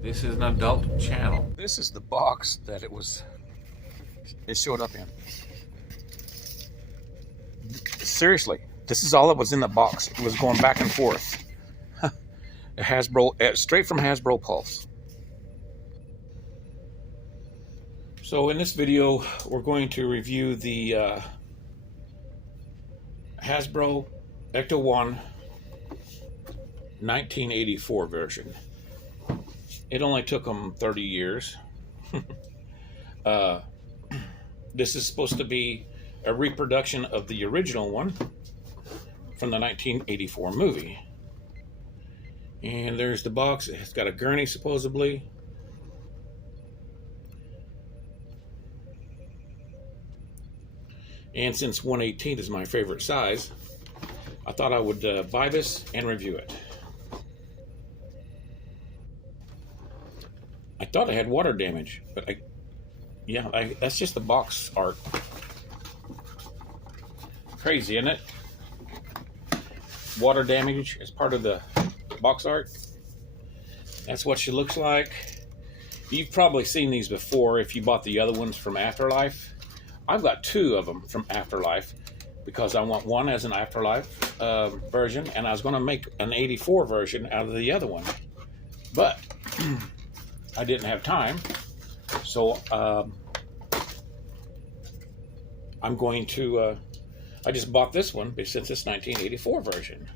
This is an adult channel. This is the box that it showed up in. Seriously, this is all that was in the box. It was going back and forth. Hasbro, straight from Hasbro Pulse. So in this video, we're going to review the Hasbro Ecto-1 1984 version. It only took them 30 years. This is supposed to be a reproduction of the original one from the 1984 movie. And there's the box. It's got a gurney, supposedly. And since 1/18 is my favorite size, I thought I would buy this and review it. I thought I had water damage, but that's just the box art. Crazy, isn't it? Water damage is part of the box art. That's what she looks like. You've probably seen these before if you bought the other ones from Afterlife. I've got two of them from Afterlife because I want one as an Afterlife version, and I was going to make an 84 version out of the other one. But I didn't have time, so I'm going to, I just bought this one since it's 1984 version.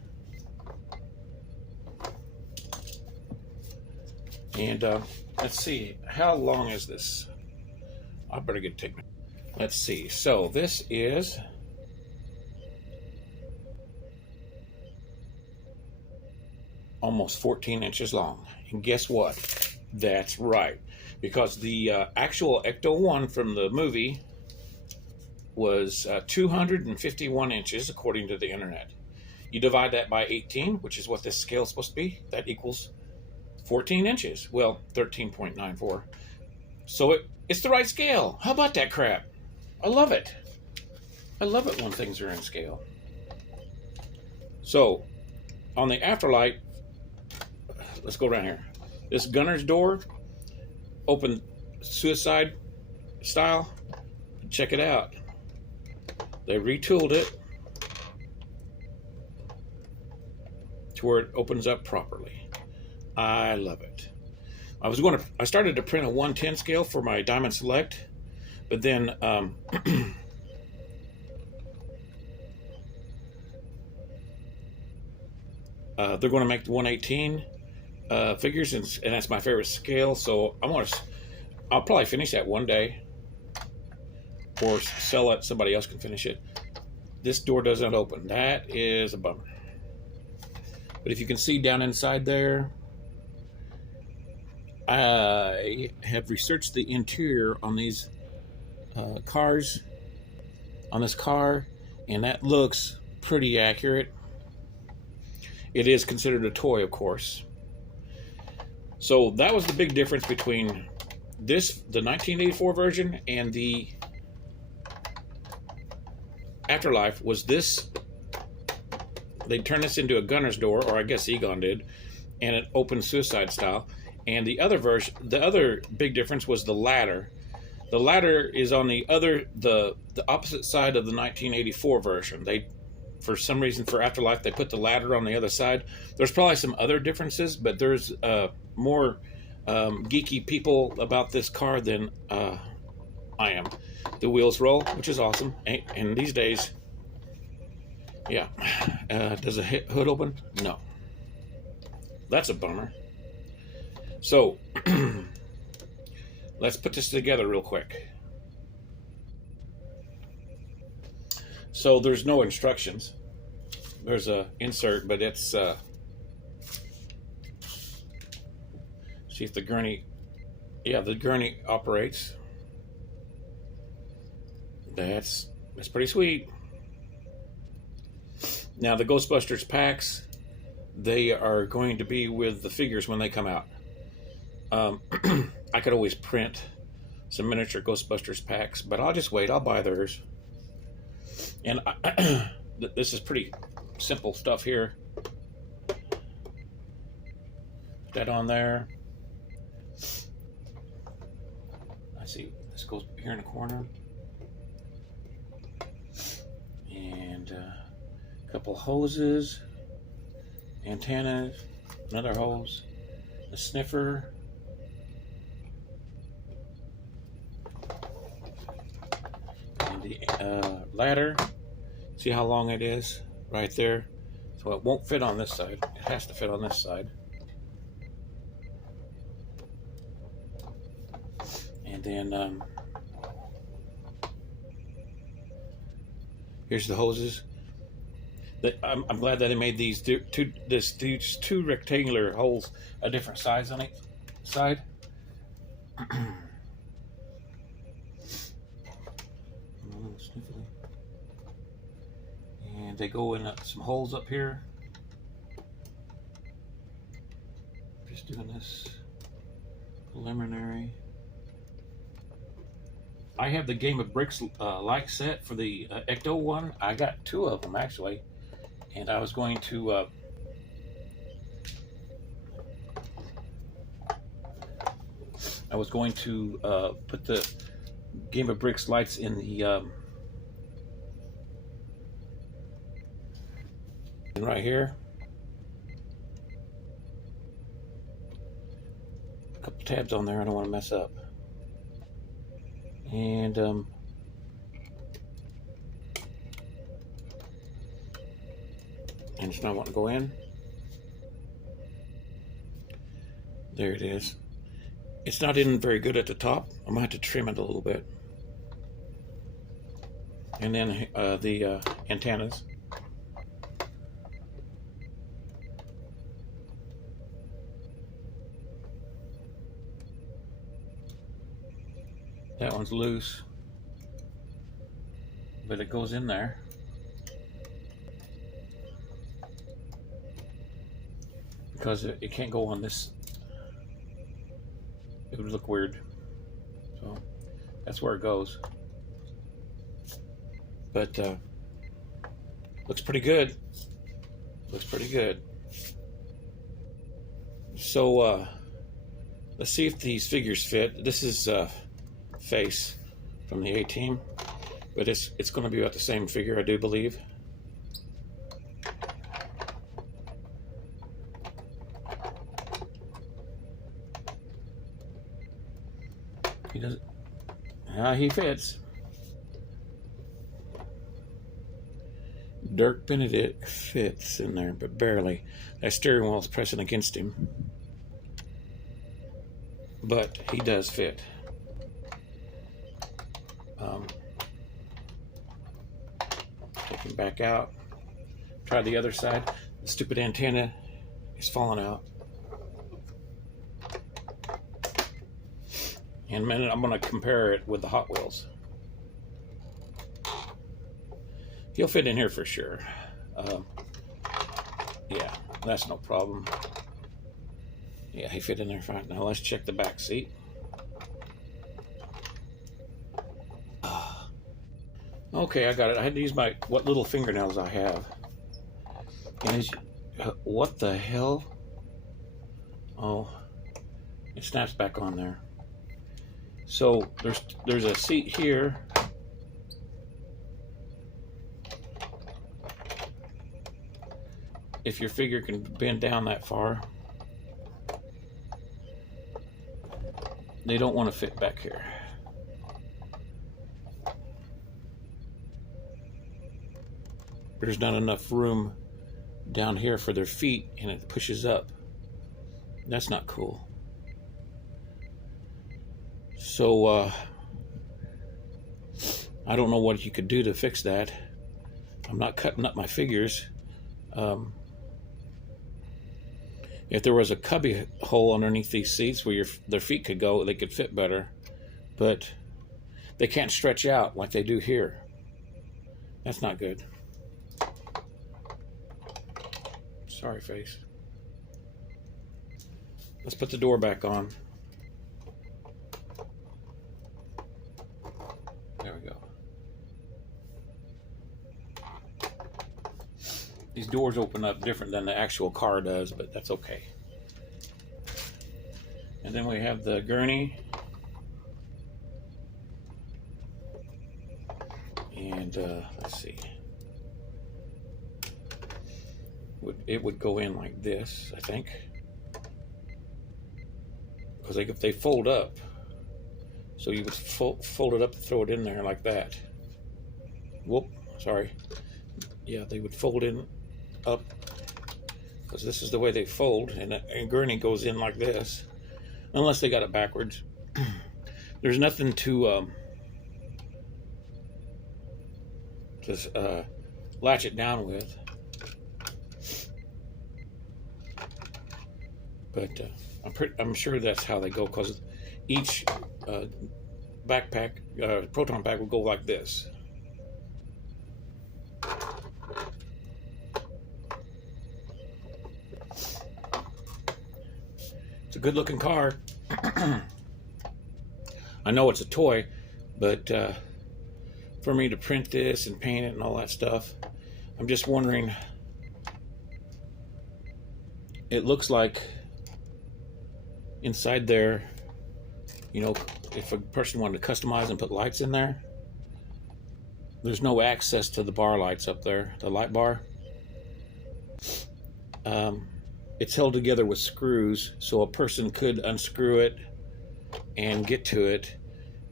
And let's see, how long is this? I better take my, let's see. So this is almost 14 inches long. And guess what? That's right, because the actual Ecto-1 from the movie was 251 inches, according to the internet. You divide that by 18, which is what this scale is supposed to be. That equals 14 inches. Well, 13.94. So it's the right scale. How about that crap? I love it. I love it when things are in scale. So, on the Afterlight, let's go around here. This gunner's door, open suicide style. Check it out. They retooled it to where it opens up properly. I love it. I started to print a 1/10 scale for my Diamond Select, but then they're going to make the 1/18 figures, and that's my favorite scale. So I'll probably finish that one day, or sell it. Somebody else can finish it. This door doesn't open. That is a bummer. But if you can see down inside there, I have researched the interior on these cars, on this car, and that looks pretty accurate. It is considered a toy, of course. So that was the big difference between this, the 1984 version, and the Afterlife. Was this, they turned this into a gunner's door, or I guess Egon did, and it opened suicide style. And the other version, the other big difference was the ladder. The ladder is on the opposite side of the 1984 version. They, for some reason, for Afterlife, they put the ladder on the other side. There's probably some other differences, but there's more geeky people about this car than I am. The wheels roll, which is awesome. And these days, yeah. Does the hood open? No. That's a bummer. So, let's put this together real quick. So there's no instructions. There's a insert, but it's see if the gurney, yeah, the gurney operates. That's pretty sweet. Now the Ghostbusters packs, they are going to be with the figures when they come out. I could always print some miniature Ghostbusters packs, but I'll just wait. I'll buy theirs. And this is pretty simple stuff here. Put that on there. I see this goes here in the corner. And a couple hoses, antennas, another hose, a sniffer, and the ladder. See how long it is right there? So it won't fit on this side. It has to fit on this side. And then here's the hoses. I'm glad that they made these two rectangular holes a different size on each side. And they go in some holes up here. Just doing this preliminary. I have the Game of Bricks like set for the Ecto-1. I got 2 of them actually, and I was going to put the Game of Bricks lights in the right here. A couple tabs on there. I don't want to mess up. And it's not wanting to go in. There it is. It's not in very good at the top. I'm gonna have to trim it a little bit. And then the antennas. That one's loose, but it goes in there. Because it can't go on this. It would look weird. So that's where it goes. But looks pretty good. Looks pretty good. So let's see if these figures fit. This is face from the A-Team, but it's going to be about the same figure, I do believe. He does. He fits. Dirk Benedict fits in there, but barely. That steering wheel is pressing against him, but he does fit. Take him back out. Try the other side. The stupid antenna is falling out. In a minute, I'm going to compare it with the Hot Wheels. He'll fit in here for sure. Yeah, that's no problem. Yeah, he fit in there fine. Now let's check the back seat. Okay, I got it. I had to use what little fingernails I have. And what the hell? Oh, it snaps back on there. So there's a seat here. If your figure can bend down that far, they don't want to fit back here. There's not enough room down here for their feet, and it pushes up. That's not cool. So I don't know what you could do to fix that. I'm not cutting up my figures. If there was a cubby hole underneath these seats where their feet could go, they could fit better. But they can't stretch out like they do here. That's not good. Sorry, face. Let's put the door back on. There we go. These doors open up different than the actual car does, but that's okay. And then we have the gurney. And let's see. It would go in like this, I think. Because they fold up. So you would fold it up and throw it in there like that. Whoop, sorry. Yeah, they would fold in up. Because this is the way they fold. And gurney goes in like this. Unless they got it backwards. There's nothing to latch it down with. But I'm sure that's how they go, because each backpack, proton pack will go like this. It's a good looking car. I know it's a toy, but for me to print this and paint it and all that stuff, I'm just wondering, it looks like inside there, you know, if a person wanted to customize and put lights in there, there's no access to the bar lights up there, the light bar. It's held together with screws, so a person could unscrew it and get to it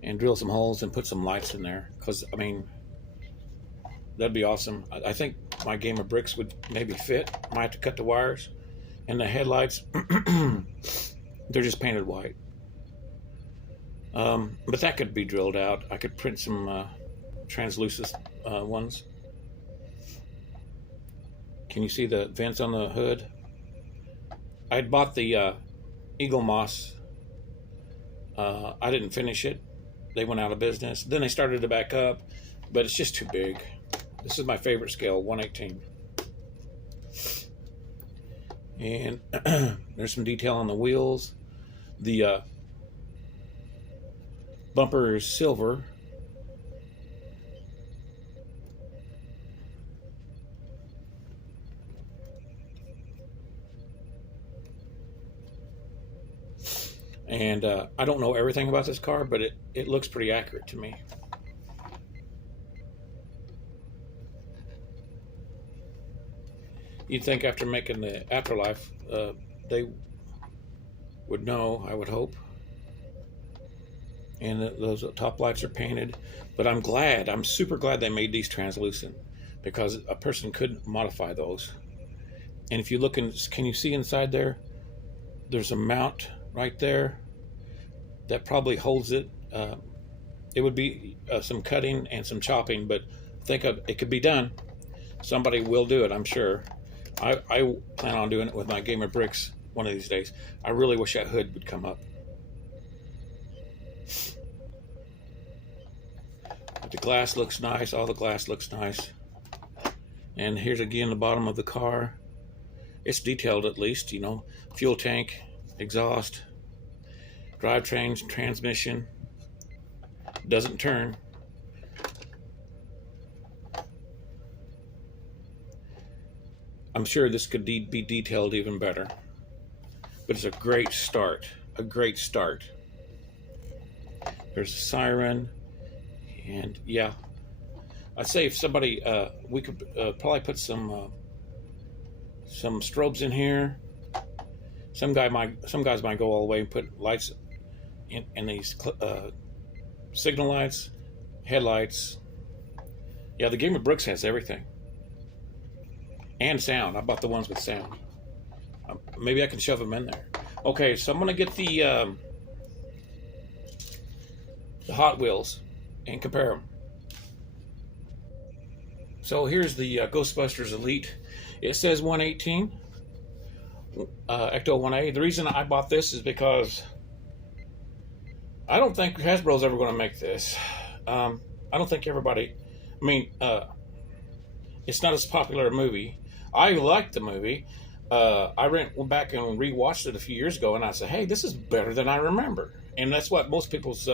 and drill some holes and put some lights in there. Because, I mean, that'd be awesome. I think my game of bricks would maybe fit. Might have to cut the wires. And the headlights, they're just painted white. But that could be drilled out. I could print some translucent ones. Can you see the vents on the hood? I'd bought the Eagle Moss. I didn't finish it. They went out of business. Then they started to back up, but it's just too big. This is my favorite scale, 1/18. And there's some detail on the wheels. The bumper is silver. And I don't know everything about this car, but it looks pretty accurate to me. You'd think after making the Afterlife, they would know, I would hope. And those top lights are painted. But I'm super glad they made these translucent, because a person could modify those. And if you look in, can you see inside there? There's a mount right there that probably holds it. It would be some cutting and some chopping, but it could be done. Somebody will do it, I'm sure. I plan on doing it with my game of bricks one of these days. I really wish that hood would come up. But the glass looks nice. All the glass looks nice. And here's again the bottom of the car. It's detailed, at least, you know. Fuel tank, exhaust, drivetrain, transmission. Doesn't turn. I'm sure this could be detailed even better. But it's a great start. A great start. There's a siren. And yeah, I'd say if somebody, we could probably put some strobes in here. Some guys might go all the way and put lights in these signal lights, headlights. Yeah, the game of bricks has everything. And sound. I bought the ones with sound. Maybe I can shove them in there. Okay, so I'm gonna get the Hot Wheels and compare them. So here's the Ghostbusters Elite. It says 118 Ecto-1A. The reason I bought this is because I don't think Hasbro's ever going to make this. I don't think everybody. I mean, it's not as popular a movie. I liked the movie. I went back and rewatched it a few years ago, and I said, "Hey, this is better than I remember." And that's what most people's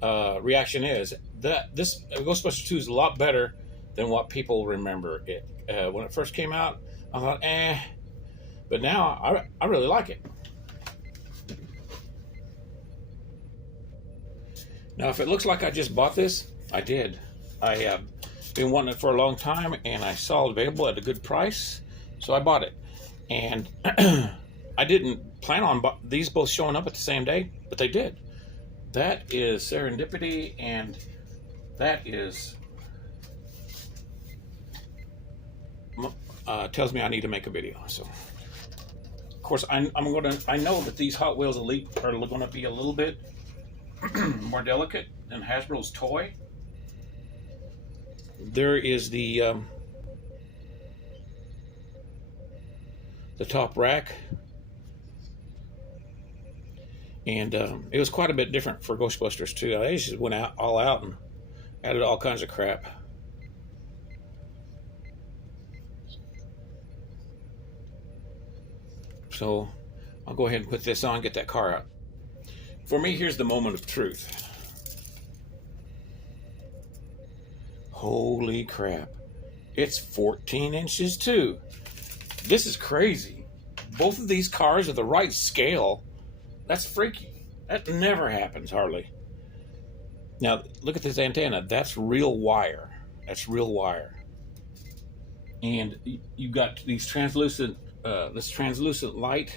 reaction is. That this Ghostbusters 2 is a lot better than what people remember it. When it first came out, I thought, but now I really like it. Now, if it looks like I just bought this, I did. I have been wanting it for a long time, and I saw it available at a good price, so I bought it. And I didn't plan on these both showing up at the same day, but they did. That is serendipity, and that is tells me I need to make a video. So, of course, I know that these Hot Wheels Elite are going to be a little bit more delicate than Hasbro's toy. There is the top rack, and it was quite a bit different for Ghostbusters too. They just went all out and added all kinds of crap. So I'll go ahead and put this on, get that car out. For me, here's the moment of truth. Holy crap. It's 14 inches too. This is crazy. Both of these cars are the right scale. That's freaky. That never happens, hardly. Now, look at this antenna. That's real wire. That's real wire. And you got these translucent, this translucent light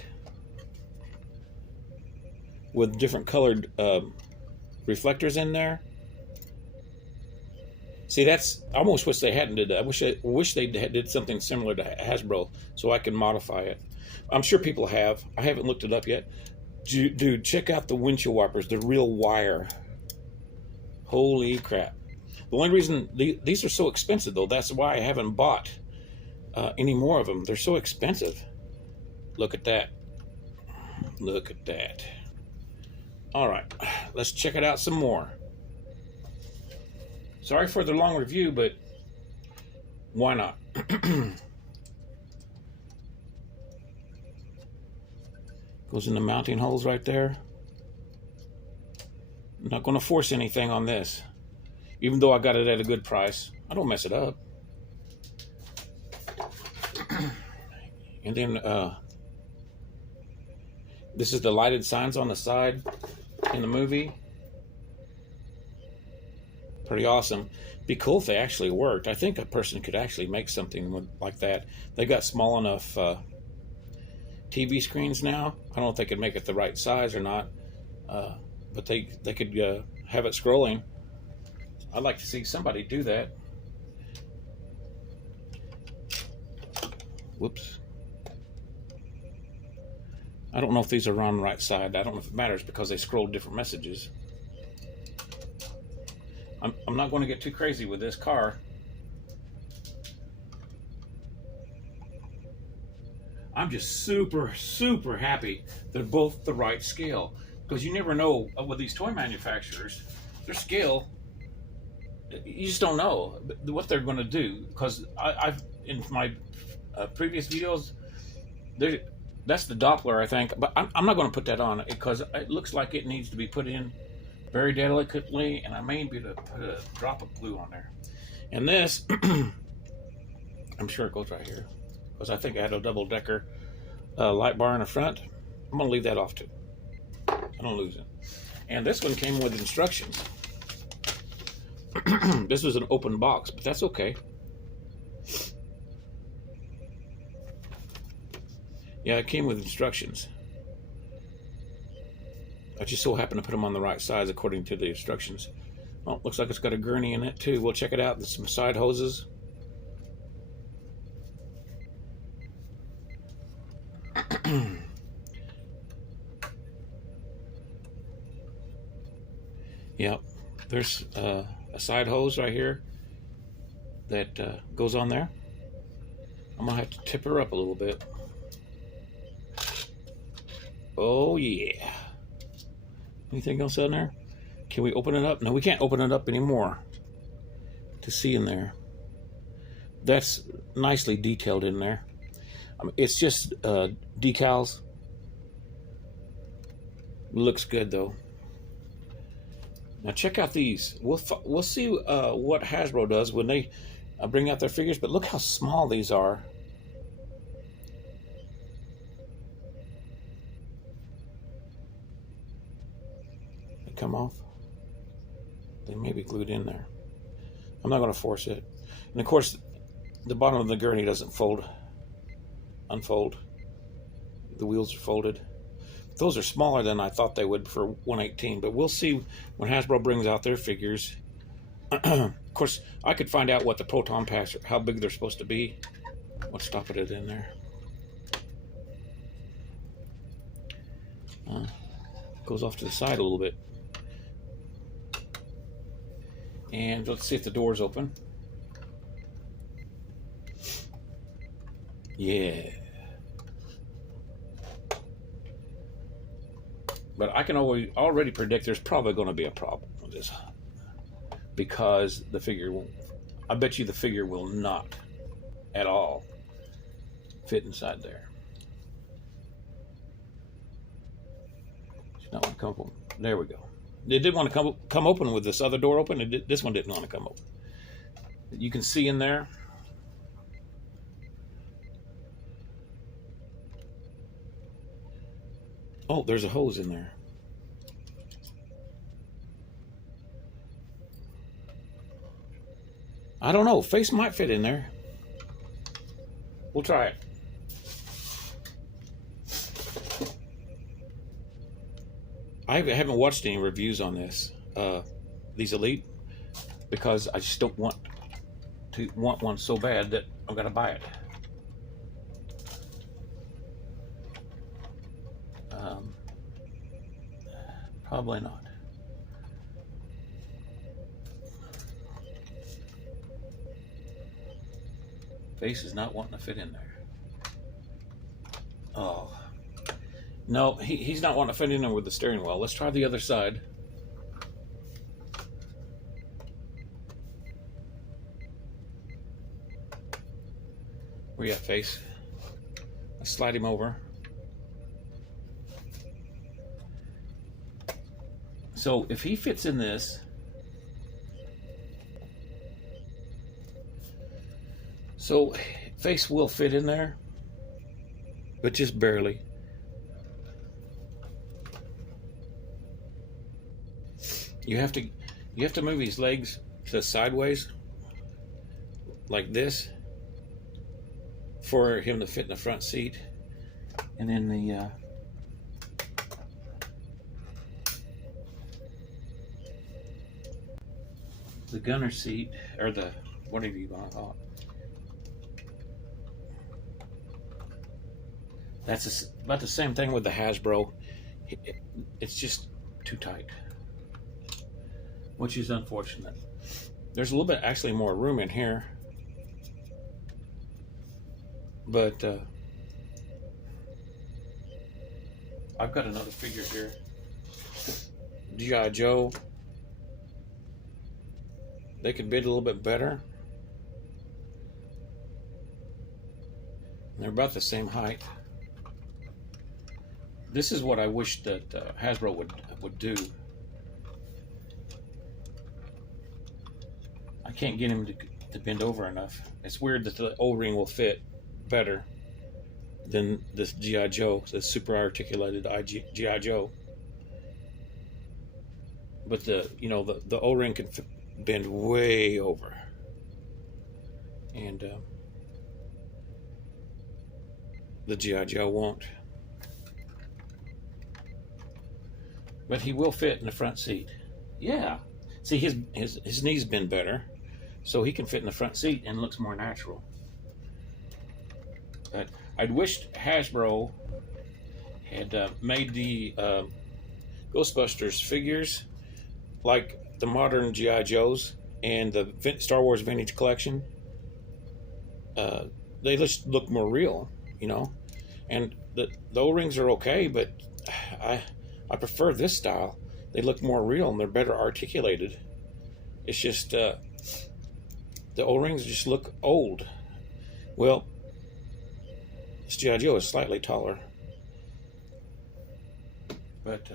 with different colored reflectors in there. See, that's, I almost wish they hadn't did that. I wish they did something similar to Hasbro so I can modify it. I'm sure people have. I haven't looked it up yet. Dude, check out the windshield wipers. They're real wire. Holy crap. The only reason these are so expensive, though, that's why I haven't bought any more of them. They're so expensive. Look at that. Look at that. All right, let's check it out some more. Sorry for the long review, but why not? Goes in the mounting holes right there. I'm not going to force anything on this, even though I got it at a good price. I don't mess it up. And then this is the lighted signs on the side in the movie. Pretty awesome. Be cool if they actually worked. I think a person could actually make something like that. They got small enough TV screens now. I don't know if they could make it the right size or not, but they could have it scrolling. I'd like to see somebody do that. Whoops. I don't know if these are on the right side. I don't know if it matters because they scroll different messages. I'm not going to get too crazy with this car. I'm just super, super happy they're both the right scale, because you never know with these toy manufacturers, their scale, you just don't know what they're going to do. Because I've in my previous videos, that's the Doppler, I think, but I'm not going to put that on because it looks like it needs to be put in very delicately, and I may be able to put a drop of glue on there. And this, I'm sure it goes right here, because I think I had a double-decker light bar in the front. I'm going to leave that off too. I don't lose it. And this one came with instructions. This was an open box, but that's okay. Yeah, it came with instructions. I just so happen to put them on the right size according to the instructions. Well, looks like it's got a gurney in it too. We'll check it out. There's some side hoses. Yep, there's a side hose right here that goes on there. I'm gonna have to tip her up a little bit. Oh yeah. Anything else on there? Can we open it up? No, we can't open it up anymore to see in there. That's nicely detailed in there. It's just decals. Looks good though. Now check out these. We'll see what Hasbro does when they bring out their figures, but look how small these are. They come off. They may be glued in there. I'm not going to force it. And of course, the bottom of the gurney doesn't unfold. The wheels are folded. Those are smaller than I thought they would for 118, but we'll see when Hasbro brings out their figures. Of course, I could find out what the proton packs are, how big they're supposed to be. Let's stop it in there. Goes off to the side a little bit. And let's see if the door's open. Yeah. But I can already predict there's probably going to be a problem with this, because the figure won't. I bet you the figure will not at all fit inside there. It's not going to come open. There we go. It didn't want to come open with this other door open. This one didn't want to come open. You can see in there. Oh, there's a hose in there. I don't know. Face might fit in there. We'll try it. I haven't watched any reviews on these Elite, because I just don't want one so bad that I'm gonna buy it. Probably not. Face is not wanting to fit in there. Oh. No, he's not wanting to fit in there with the steering wheel. Let's try the other side. Where you at, Face? Let's slide him over. So if he fits in this, so Face will fit in there, but just barely. You have to move his legs to sideways like this for him to fit in the front seat, and then the gunner seat, or the whatever you want to call it. That's about the same thing with the Hasbro. It's just too tight, which is unfortunate. There's a little bit actually more room in here, but I've got another figure here, G.I. Joe. They could bid a little bit better. They're about the same height. This is what I wish that Hasbro would do. I can't get him to bend over enough. It's weird that the O-ring will fit better than this G.I. Joe, this super articulated G.I. Joe. But the O-ring can bend way over, and the G.I. Joe won't. But he will fit in the front seat. Yeah. See, his knees bend better, so he can fit in the front seat and looks more natural. But I'd wished Hasbro had made the Ghostbusters figures like the modern G.I. Joes and the Star Wars Vintage Collection. They just look more real, and the O-rings are okay, but I prefer this style. They look more real and they're better articulated. It's just the O-rings just look old. Well, this G.I. Joe is slightly taller, but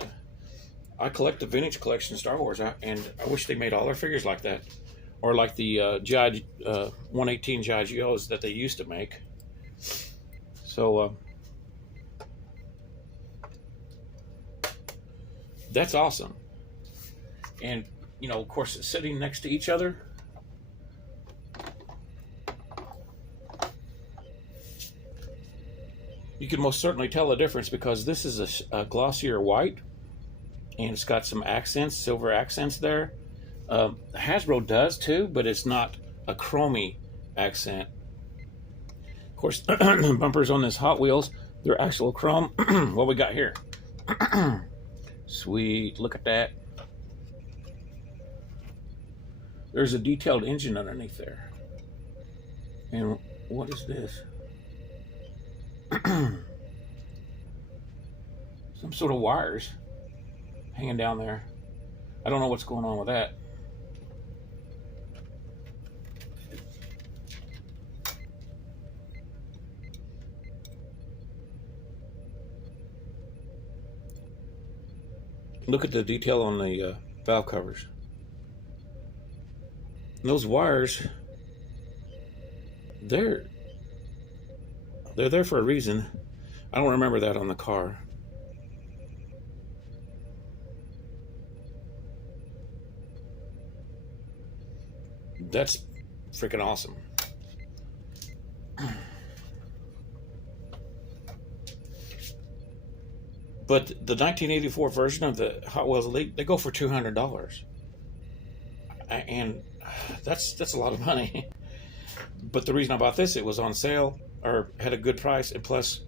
I collect the Vintage Collection Star Wars, and I wish they made all their figures like that. or like the Judge 118 Judge Joes that they used to make. So that's awesome. And you know, of course, sitting next to each other, you can most certainly tell the difference, because this is a glossier white, and it's got some accents, silver accents there. Hasbro does too, but it's not a chromy accent. Of course, bumpers on this Hot Wheels, they're actual chrome. What we got here? Sweet, look at that. There's a detailed engine underneath there. And what is this? Some sort of wires hanging down there. I don't know what's going on with that. Look at the detail on the valve covers. And those wires, they're there for a reason. I don't remember that on the car. That's freaking awesome. But the 1984 version of the Hot Wheels Elite, they go for $200, and that's a lot of money. But the reason I bought this, it was on sale or had a good price, and plus,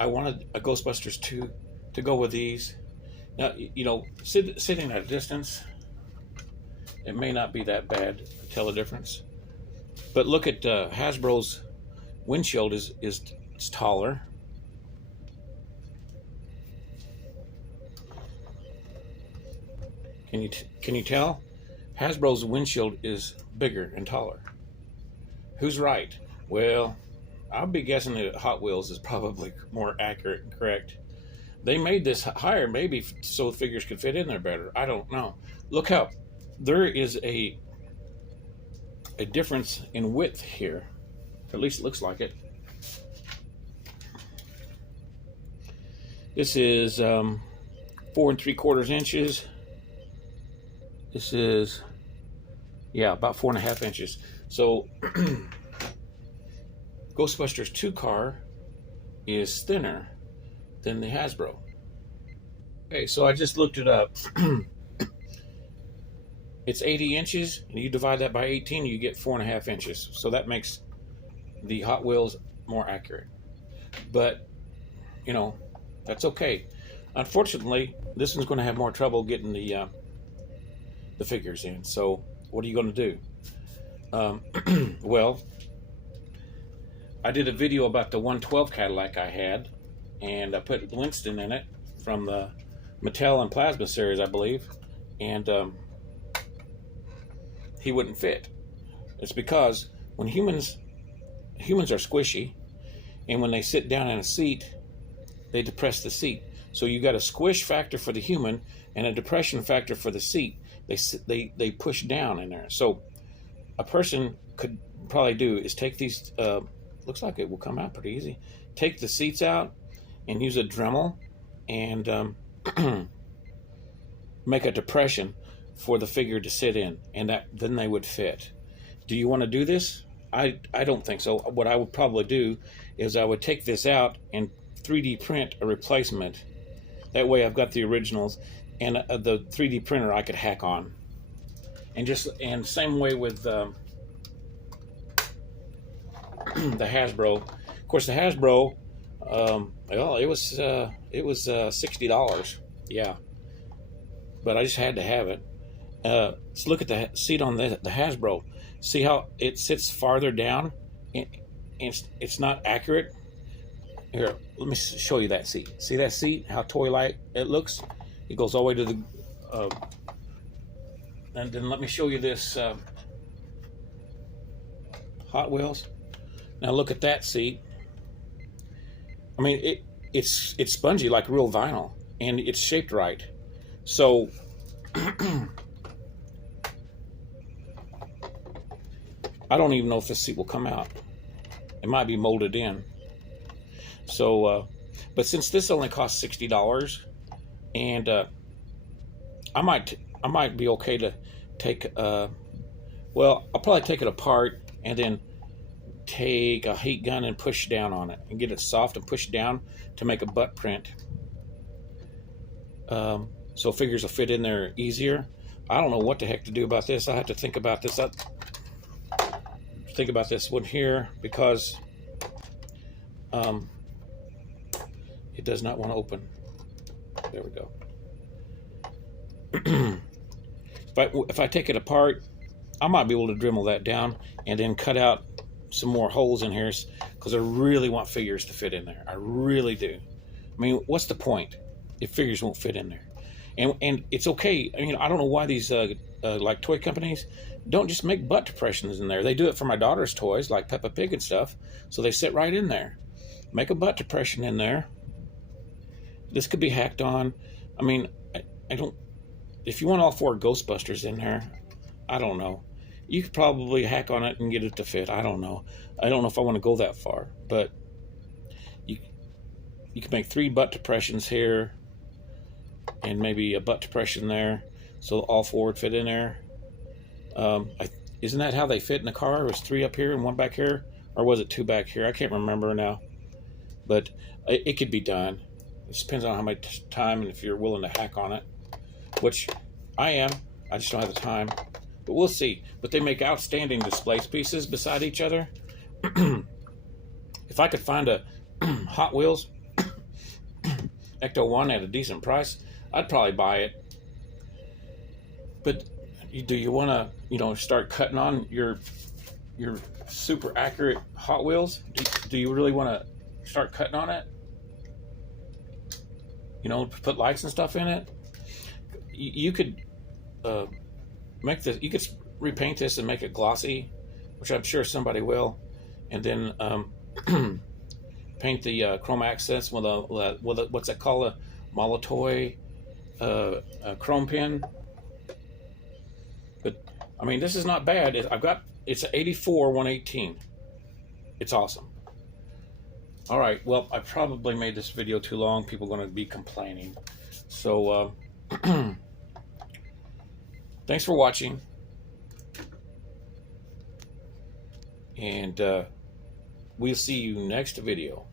I wanted a Ghostbusters 2 to go with these. Now, you know, sitting at a distance, it may not be that bad to tell the difference. But look at Hasbro's windshield is taller. Can you tell? Hasbro's windshield is bigger and taller. Who's right? Well, I'll be guessing that Hot Wheels is probably more accurate and correct. They made this higher maybe so the figures could fit in there better. I don't know. Look how there is a difference in width here. At least it looks like it. This is 4 3/4 inches. This is, yeah, about 4.5 inches. So Ghostbusters 2 car is thinner than the Hasbro. Okay, so I just looked it up. It's 80 inches, and you divide that by 18, you get 4.5 inches. So that makes the Hot Wheels more accurate. But, you know, that's okay. Unfortunately, this one's going to have more trouble getting the figures in. So what are you going to do? Well, I did a video about the 112 Cadillac I had, and I put Winston in it from the Mattel and Plasma series, I believe, and he wouldn't fit. It's because when humans are squishy, and when they sit down in a seat, they depress the seat. So you got a squish factor for the human and a depression factor for the seat. They push down in there. So a person could probably do is take these, looks like it will come out pretty easy, take the seats out and use a Dremel and make a depression for the figure to sit in, and then they would fit. Do you want to do this? I don't think so. What I would probably do is I would take this out and 3D print a replacement. That way I've got the originals, and the 3D printer I could hack on. And same way with the Hasbro. Of course, the Hasbro, well, it was $60. Yeah, but I just had to have it. Let's look at the seat on the Hasbro. See how it sits farther down? It's not accurate. Here, let me show you that seat. See that seat? How toy-like it looks? It goes all the way to the... and then let me show you this Hot Wheels. Now look at that seat. I mean, it's spongy like real vinyl, and it's shaped right. So I don't even know if this seat will come out. It might be molded in. So, but since this only costs $60, and I might be okay to take. Well, I'll probably take it apart and then take a heat gun and push down on it and get it soft and push down to make a butt print. So figures will fit in there easier. I don't know what the heck to do about this. I have to think about this. Think about this one here because it does not want to open. There we go. If I take it apart, I might be able to Dremel that down and then cut out some more holes in here because I really want figures to fit in there. I really do. I mean, what's the point if figures won't fit in there? And it's okay. I mean, I don't know why these like toy companies don't just make butt depressions in there. They do it for my daughter's toys like Peppa Pig and stuff, so they sit right in there. Make a butt depression in there. This could be hacked on. I mean, I don't. If you want all 4 Ghostbusters in there, I don't know. You could probably hack on it and get it to fit. I don't know. I don't know if I want to go that far, but you can make 3 butt depressions here and maybe a butt depression there, so all 4 would fit in there. Isn't that how they fit in the car? It was 3 up here and 1 back here, or was it 2 back here? I can't remember now, but it could be done. It depends on how much time and if you're willing to hack on it, which I am. I just don't have the time. But we'll see. But they make outstanding display pieces beside each other. If I could find a Hot Wheels Ecto-1 at a decent price, I'd probably buy it. But do you want to, start cutting on your super accurate Hot Wheels? Do you really want to start cutting on it? Put lights and stuff in it? You could make this. You could repaint this and make it glossy, which I'm sure somebody will, and then paint the chrome accents with a what's that called, a Molotoy chrome pin. But I mean, this is not bad. It's an 84 118. It's awesome. All right. Well, I probably made this video too long. People are going to be complaining. So. Thanks for watching, and we'll see you next video.